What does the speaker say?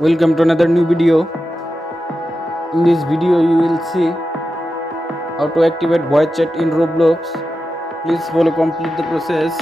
Welcome to another new video. In this video you will see how to activate voice chat in Roblox. Please follow complete the process.